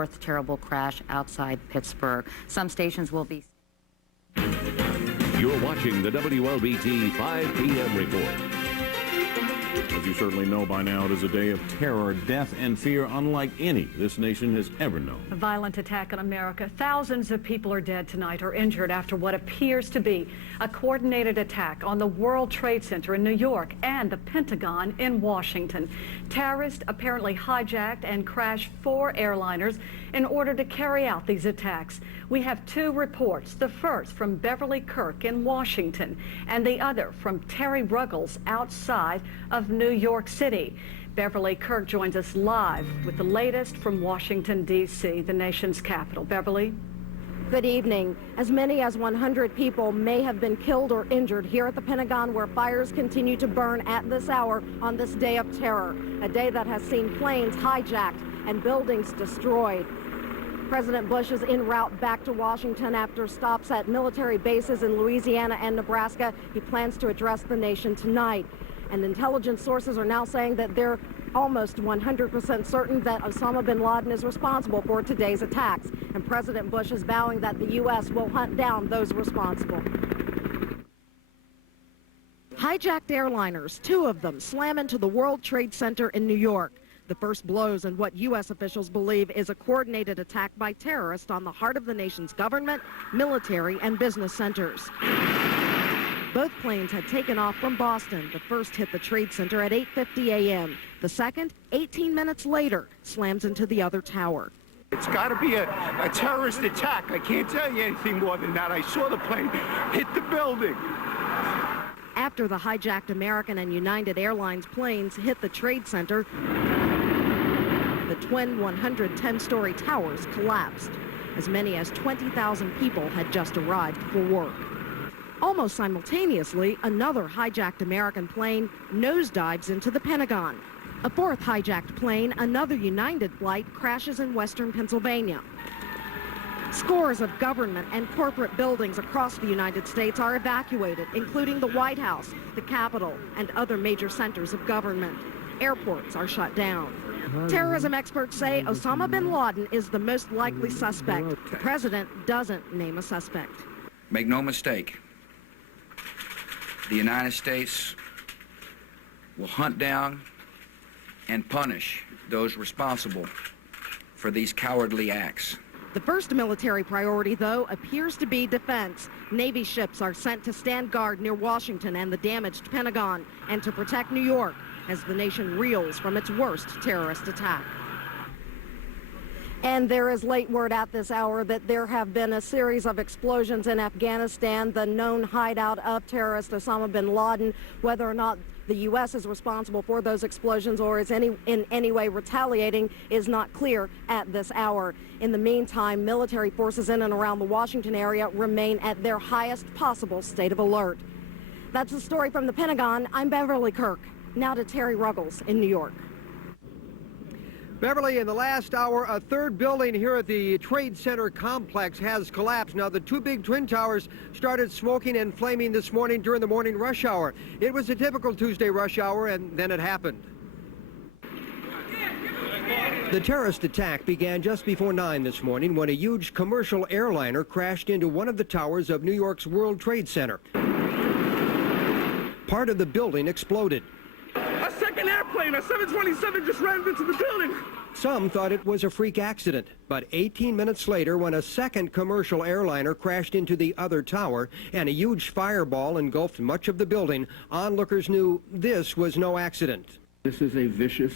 fourth terrible crash outside Pittsburgh. Some stations will be... You're watching the WLBT 5 p.m. report. As you certainly know by now, it is a day of terror, death, and fear unlike any this nation has ever known. A violent attack on America. Thousands of people are dead tonight or injured after what appears to be a coordinated attack on the World Trade Center in New York and the Pentagon in Washington. Terrorists apparently hijacked and crashed 4 airliners in order to carry out these attacks. We have 2 reports, the first from Beverly Kirk in Washington and the other from Terry Ruggles outside of New York City. Beverly Kirk joins us live with the latest from Washington, D.C., the nation's capital. Beverly? Good evening. As many as 100 people may have been killed or injured here at the Pentagon, where fires continue to burn at this hour on this day of terror, a day that has seen planes hijacked and buildings destroyed. President Bush is en route back to Washington after stops at military bases in Louisiana and Nebraska. He plans to address the nation tonight. And intelligence sources are now saying that they're almost 100% certain that Osama bin Laden is responsible for today's attacks. And President Bush is vowing that the U.S. will hunt down those responsible. Hijacked airliners, 2 of them, slam into the World Trade Center in New York. The first blows in what U.S. officials believe is a coordinated attack by terrorists on the heart of the nation's government, military, and business centers. Both planes had taken off from Boston. The first hit the Trade Center at 8:50 a.m. The second, 18 minutes later, slams into the other tower. It's got to be a terrorist attack. I can't tell you anything more than that. I saw the plane hit the building. After the hijacked American and United Airlines planes hit the Trade Center, the twin 110-story towers collapsed. As many as 20,000 people had just arrived for work. Almost simultaneously, another hijacked American plane nosedives into the Pentagon. A fourth hijacked plane, another United flight, crashes in western Pennsylvania. Scores of government and corporate buildings across the United States are evacuated, including the White House, the Capitol, and other major centers of government. Airports are shut down. Terrorism experts say Osama bin Laden is the most likely suspect. The president doesn't name a suspect. Make no mistake, the United States will hunt down and punish those responsible for these cowardly acts. The first military priority, though, appears to be defense. Navy ships are sent to stand guard near Washington and the damaged Pentagon, and to protect New York as the nation reels from its worst terrorist attack. And there is late word at this hour that there have been a series of explosions in Afghanistan, the known hideout of terrorist Osama bin Laden. Whether or not the U.S. is responsible for those explosions or is in any way retaliating is not clear at this hour. In the meantime, military forces in and around the Washington area remain at their highest possible state of alert. That's the story from the Pentagon. I'm Beverly Kirk. Now to Terry Ruggles in New York. Beverly, in the last hour, a third building here at the Trade Center complex has collapsed. Now, the 2 big twin towers started smoking and flaming this morning during the morning rush hour. It was a typical Tuesday rush hour, and then it happened. The terrorist attack began just before 9 this morning when a huge commercial airliner crashed into one of the towers of New York's World Trade Center. Part of the building exploded. A second airplane, a 727, just rammed into the building. Some thought it was a freak accident, but 18 minutes later, when a second commercial airliner crashed into the other tower and a huge fireball engulfed much of the building, onlookers knew this was no accident. This is a vicious,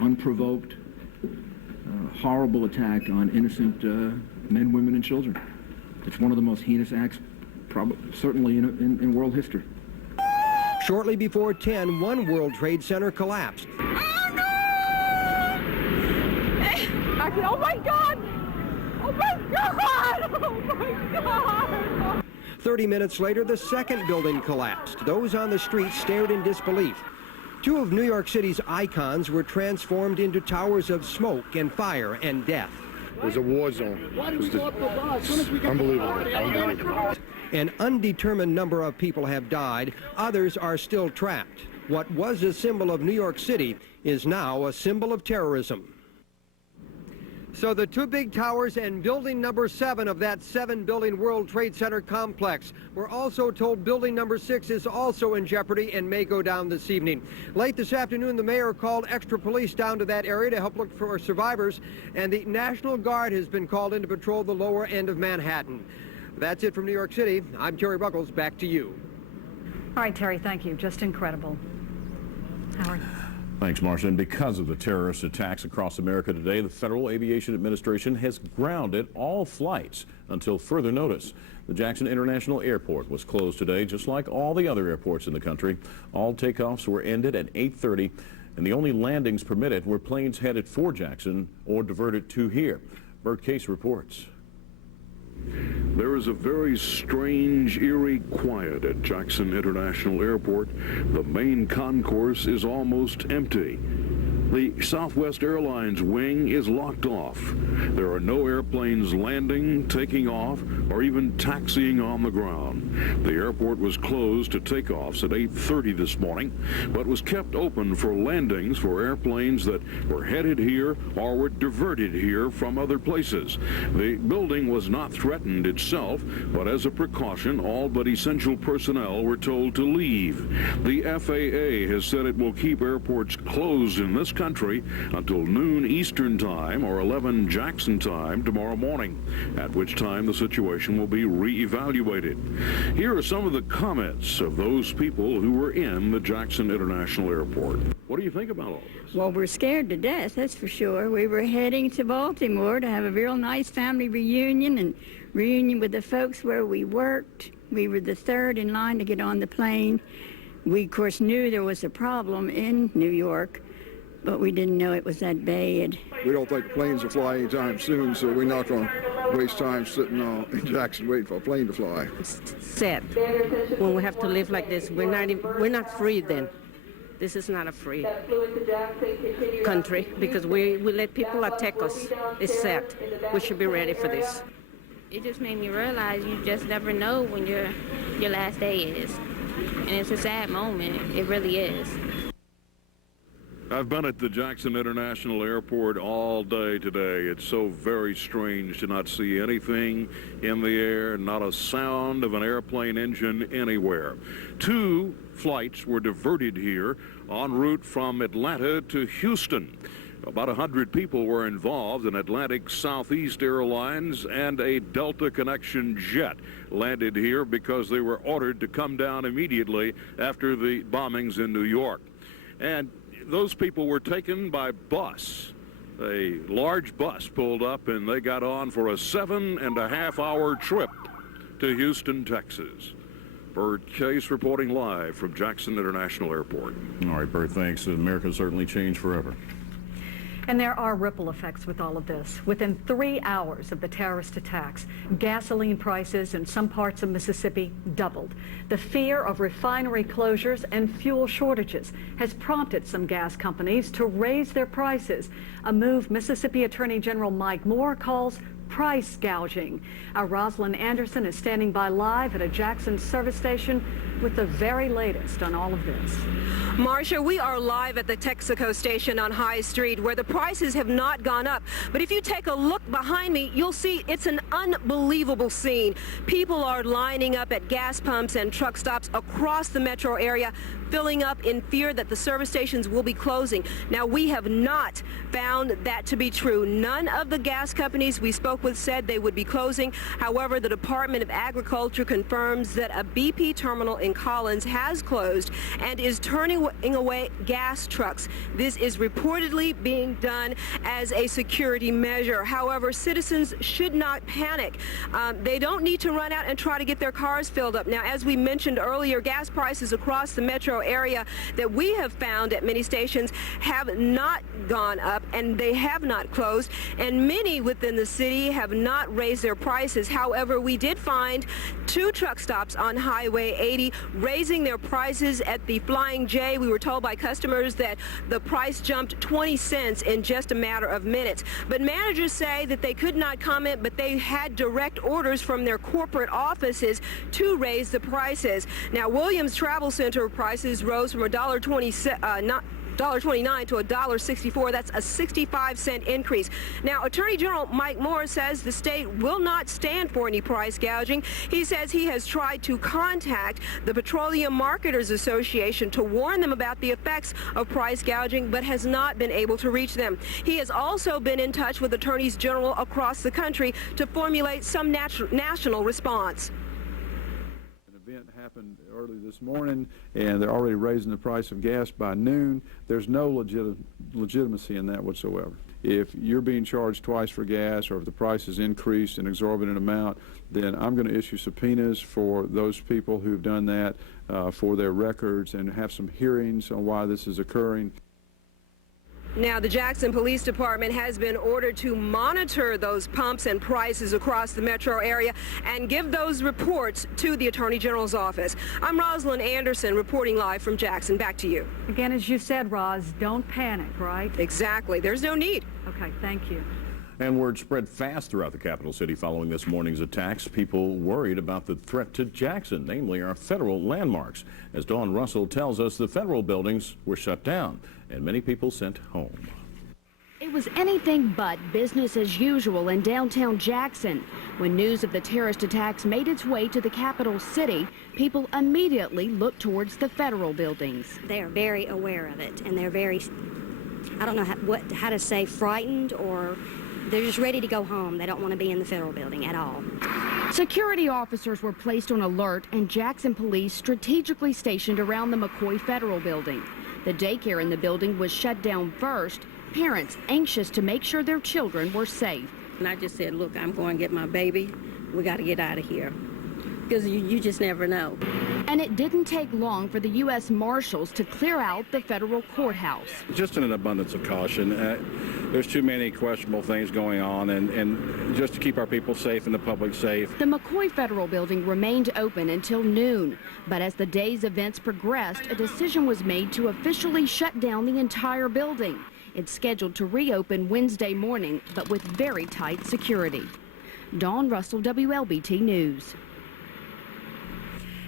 unprovoked, horrible attack on innocent men, women, and children. It's one of the most heinous acts, certainly in world history. Shortly before 10, one World Trade Center collapsed. Oh, no! Oh, my God! Oh, my God! Oh, my God! 30 minutes later, the second building collapsed. Those on the street stared in disbelief. 2 of New York City's icons were transformed into towers of smoke and fire and death. It was a war zone. Unbelievable. An undetermined number of people have died. Others are still trapped. What was a symbol of New York City is now a symbol of terrorism. So the two big towers and building number 7 of that 7-building World Trade Center complex. We're also told building number 6 is also in jeopardy and may go down this evening. Late this afternoon, the mayor called extra police down to that area to help look for survivors, and the National Guard has been called in to patrol the lower end of Manhattan. That's it from New York City. I'm Terry Buckles. Back to you. All right, Terry, thank you. Just incredible. Howard. Thanks, Marsha. And because of the terrorist attacks across America today, the Federal Aviation Administration has grounded all flights until further notice. The Jackson International Airport was closed today, just like all the other airports in the country. All takeoffs were ended at 8:30, and the only landings permitted were planes headed for Jackson or diverted to here. Bert Case reports. There is a very strange, eerie quiet at Jackson International Airport. The main concourse is almost empty. The Southwest Airlines wing is locked off. There are no airplanes landing, taking off, or even taxiing on the ground. The airport was closed to takeoffs at 8:30 this morning, but was kept open for landings for airplanes that were headed here or were diverted here from other places. The building was not threatened itself, but as a precaution, all but essential personnel were told to leave. The FAA has said it will keep airports closed in this country until noon Eastern Time or 11 Jackson time tomorrow morning, at which time the situation will be re-evaluated. Here are some of the comments of those people who were in the Jackson International Airport. What do you think about all this? Well, we're scared to death, that's for sure. We were heading to Baltimore to have a real nice family reunion and reunion with the folks where we worked. We were the third in line to get on the plane. We, of course, knew there was a problem in New York, but we didn't know it was that bad. We don't think the planes will fly anytime soon, so we're not going to waste time sitting in Jackson waiting for a plane to fly. It's sad when we have to live like this. We're not free then. This is not a free country because we let people attack us. It's sad. We should be ready for this. It just made me realize you just never know when your last day is. And it's a sad moment. It really is. I've been at the Jackson International Airport all day today. It's so very strange to not see anything in the air, not a sound of an airplane engine anywhere. 2 flights were diverted here en route from Atlanta to Houston. About 100 people were involved. An Atlantic Southeast Airlines and a Delta Connection jet landed here because they were ordered to come down immediately after the bombings in New York. And those people were taken by bus. A large bus pulled up and they got on for a 7.5-hour trip to Houston, Texas. Bert Case reporting live from Jackson International Airport. All right, Bert, thanks. America certainly changed forever. And there are ripple effects with all of this. Within 3 hours of the terrorist attacks, gasoline prices in some parts of Mississippi doubled. The fear of refinery closures and fuel shortages has prompted some gas companies to raise their prices, a move Mississippi Attorney General Mike Moore calls price gouging. Our Rosalind Anderson is standing by live at a Jackson service station with the very latest on all of this. Marsha, we are live at the Texaco station on High Street where the prices have not gone up. But if you take a look behind me, you'll see it's an unbelievable scene. People are lining up at gas pumps and truck stops across the metro area, filling up in fear that the service stations will be closing. Now, we have not found that to be true. None of the gas companies we spoke with said they would be closing. However, the Department of Agriculture confirms that a BP terminal in Collins has closed and is turning away gas trucks. This is reportedly being done as a security measure. However, citizens should not panic. They don't need to run out and try to get their cars filled up. Now, as we mentioned earlier, gas prices across the metro area that we have found at many stations have not gone up and they have not closed, and many within the city have not raised their prices. However, we did find 2 truck stops on Highway 80 raising their prices. At the Flying J, we were told by customers that the price jumped 20 cents in just a matter of minutes. But managers say that they could not comment, but they had direct orders from their corporate offices to raise the prices. Now, Williams Travel Center prices rose from $1.20 $1.29 to $1.64. That's a 65-cent increase. Now, Attorney General Mike Moore says the state will not stand for any price gouging. He says he has tried to contact the Petroleum Marketers Association to warn them about the effects of price gouging, but has not been able to reach them. He has also been in touch with attorneys general across the country to formulate some national response. An event happened early this morning, and they're already raising the price of gas by noon. There's no legitimacy in that whatsoever. If you're being charged twice for gas, or if the price is increased an exorbitant amount, then I'm going to issue subpoenas for those people who've done that for their records, and have some hearings on why this is occurring. Now, the Jackson Police Department has been ordered to monitor those pumps and prices across the metro area and give those reports to the Attorney General's office. I'm Rosalind Anderson reporting live from Jackson. Back to you. Again, as you said, Roz, don't panic, right? Exactly. There's no need. Okay, thank you. And word spread fast throughout the capital city following this morning's attacks. People worried about the threat to Jackson, namely our federal landmarks. As Dawn Russell tells us, the federal buildings were shut down and many people sent home. It was anything but business as usual in downtown Jackson. When news of the terrorist attacks made its way to the capital city, people immediately looked towards the federal buildings. They are very aware of it, and they're very, I don't know how to say, frightened, or they're just ready to go home. They don't want to be in the federal building at all. Security officers were placed on alert, and Jackson police strategically stationed around the McCoy Federal Building. The daycare in the building was shut down first, parents anxious to make sure their children were safe. And I just said, look, I'm going to get my baby. We got to get out of here, because you just never know. And it didn't take long for the U.S. Marshals to clear out the federal courthouse. Just in an abundance of caution. There's too many questionable things going on, and just to keep our people safe and the public safe. The McCoy Federal Building remained open until noon, but as the day's events progressed, a decision was made to officially shut down the entire building. It's scheduled to reopen Wednesday morning, but with very tight security. Dawn Russell, WLBT News.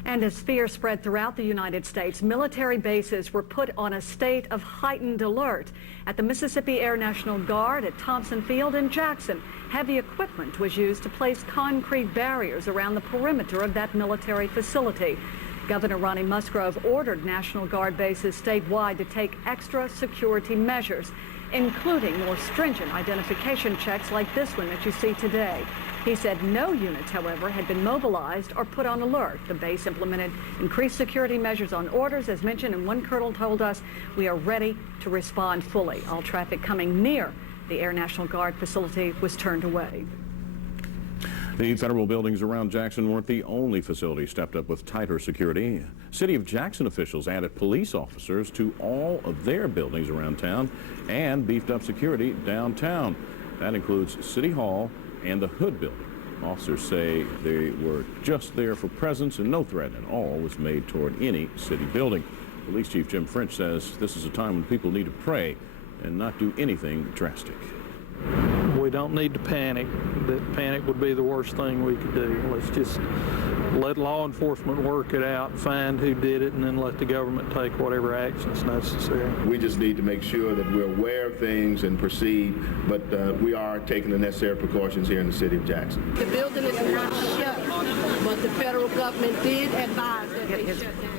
And as fear spread throughout the United States, military bases were put on a state of heightened alert. At the Mississippi Air National Guard at Thompson Field in Jackson, heavy equipment was used to place concrete barriers around the perimeter of that military facility. Governor Ronnie Musgrove ordered National Guard bases statewide to take extra security measures, including more stringent identification checks like this one that you see today. He said no units, however, had been mobilized or put on alert. The base implemented increased security measures on orders, as mentioned, and one colonel told us, we are ready to respond fully. All traffic coming near the Air National Guard facility was turned away. The federal buildings around Jackson weren't the only facility stepped up with tighter security. City of Jackson officials added police officers to all of their buildings around town and beefed up security downtown. That includes City Hall and the Hood building. Officers say they were just there for presence and no threat at all was made toward any city building. Police Chief Jim French says this is a time when people need to pray and not do anything drastic. We don't need to panic. That panic would be the worst thing we could do. Let's just let law enforcement work it out, find who did it, and then let the government take whatever actions necessary. We just need to make sure that we're aware of things and proceed, but we are taking the necessary precautions here in the city of Jackson. The building is not shut, but the federal government did advise that they shut down.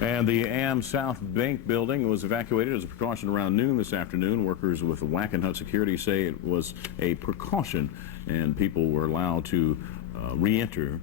And the Am South Bank building was evacuated as a precaution around noon this afternoon. Workers with Wackenhut Security say it was a precaution and people were allowed to re-enter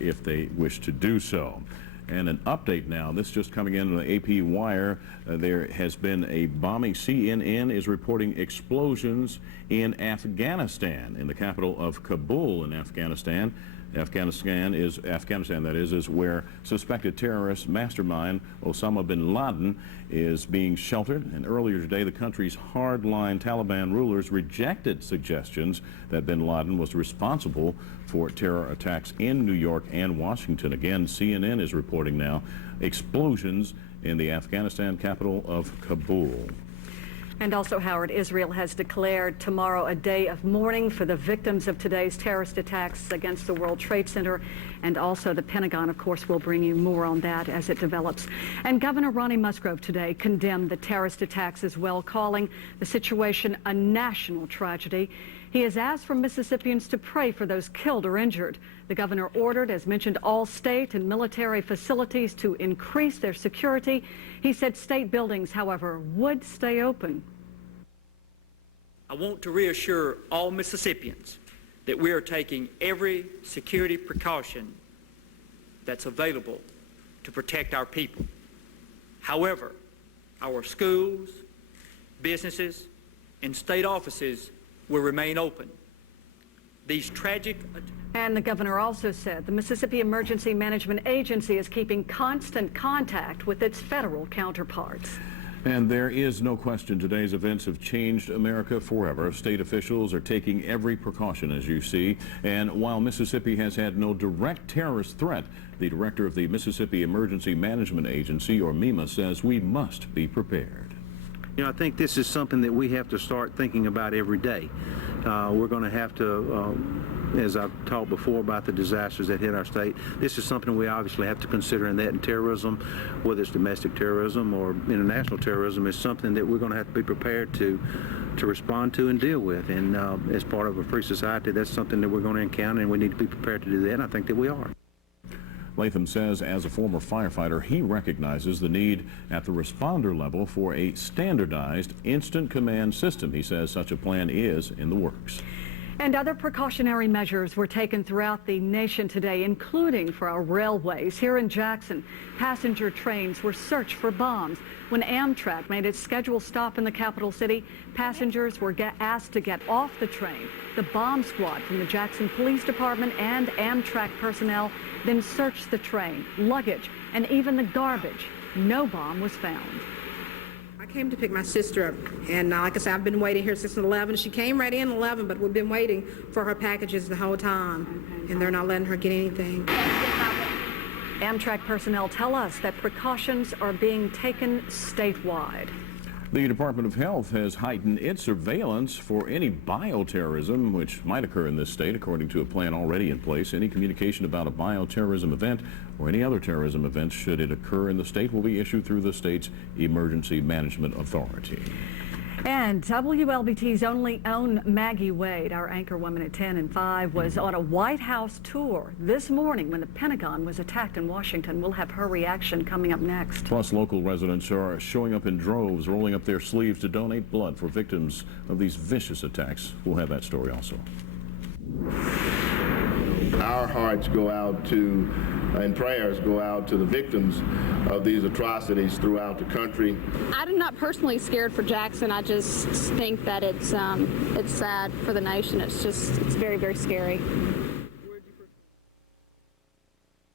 if they wish to do so. And an update now, this just coming in on the AP wire, there has been a bombing. CNN is reporting explosions in Afghanistan, in the capital of Kabul in Afghanistan. Afghanistan, that is where suspected terrorist mastermind Osama bin Laden is being sheltered. And earlier today, the country's hardline Taliban rulers rejected suggestions that bin Laden was responsible for terror attacks in New York and Washington. Again, CNN is reporting now explosions in the Afghanistan capital of Kabul. And also, Howard, Israel has declared tomorrow a day of mourning for the victims of today's terrorist attacks against the World Trade Center. And also the Pentagon, of course, will bring you more on that as it develops. And Governor Ronnie Musgrove today condemned the terrorist attacks as well, calling the situation a national tragedy. He has asked for Mississippians to pray for those killed or injured. The governor ordered, as mentioned, all state and military facilities to increase their security. He said state buildings, however, would stay open. I want to reassure all Mississippians that we are taking every security precaution that's available to protect our people. However, our schools, businesses, and state offices will remain open. These tragic... And the governor also said the Mississippi Emergency Management Agency is keeping constant contact with its federal counterparts. And there is no question today's events have changed America forever. State officials are taking every precaution, as you see. And while Mississippi has had no direct terrorist threat, the director of the Mississippi Emergency Management Agency, or MEMA, says we must be prepared. You know, I think this is something that we have to start thinking about every day. We're going to have to, as I've talked before about the disasters that hit our state, this is something we obviously have to consider in that, and terrorism, whether it's domestic terrorism or international terrorism, is something that we're going to have to be prepared to respond to and deal with. And as part of a free society, that's something that we're going to encounter, and we need to be prepared to do that, and I think that we are. Latham says as a former firefighter, he recognizes the need at the responder level for a standardized instant command system. He says such a plan is in the works. And other precautionary measures were taken throughout the nation today, including for our railways. Here in Jackson, passenger trains were searched for bombs. When Amtrak made its scheduled stop in the capital city, passengers were asked to get off the train. The bomb squad from the Jackson Police Department and Amtrak personnel then searched the train, luggage, and even the garbage. No bomb was found. I came to pick my sister up, and like I said, I've been waiting here since 11. She came right in 11, but we've been waiting for her packages the whole time, and they're not letting her get anything. Amtrak personnel tell us that precautions are being taken statewide. The Department of Health has heightened its surveillance for any bioterrorism which might occur in this state, according to a plan already in place. Any communication about a bioterrorism event or any other terrorism events, should it occur in the state, will be issued through the state's Emergency Management Authority. And WLBT's own Maggie Wade, our anchor woman at 10 and 5, was on a White House tour this morning when the Pentagon was attacked in Washington. We'll have her reaction coming up next. Plus, local residents are showing up in droves, rolling up their sleeves to donate blood for victims of these vicious attacks. We'll have that story also. Our hearts go out to, and prayers go out to the victims of these atrocities throughout the country. I'm not personally scared for Jackson. I just think that it's sad for the nation. It's very, very scary.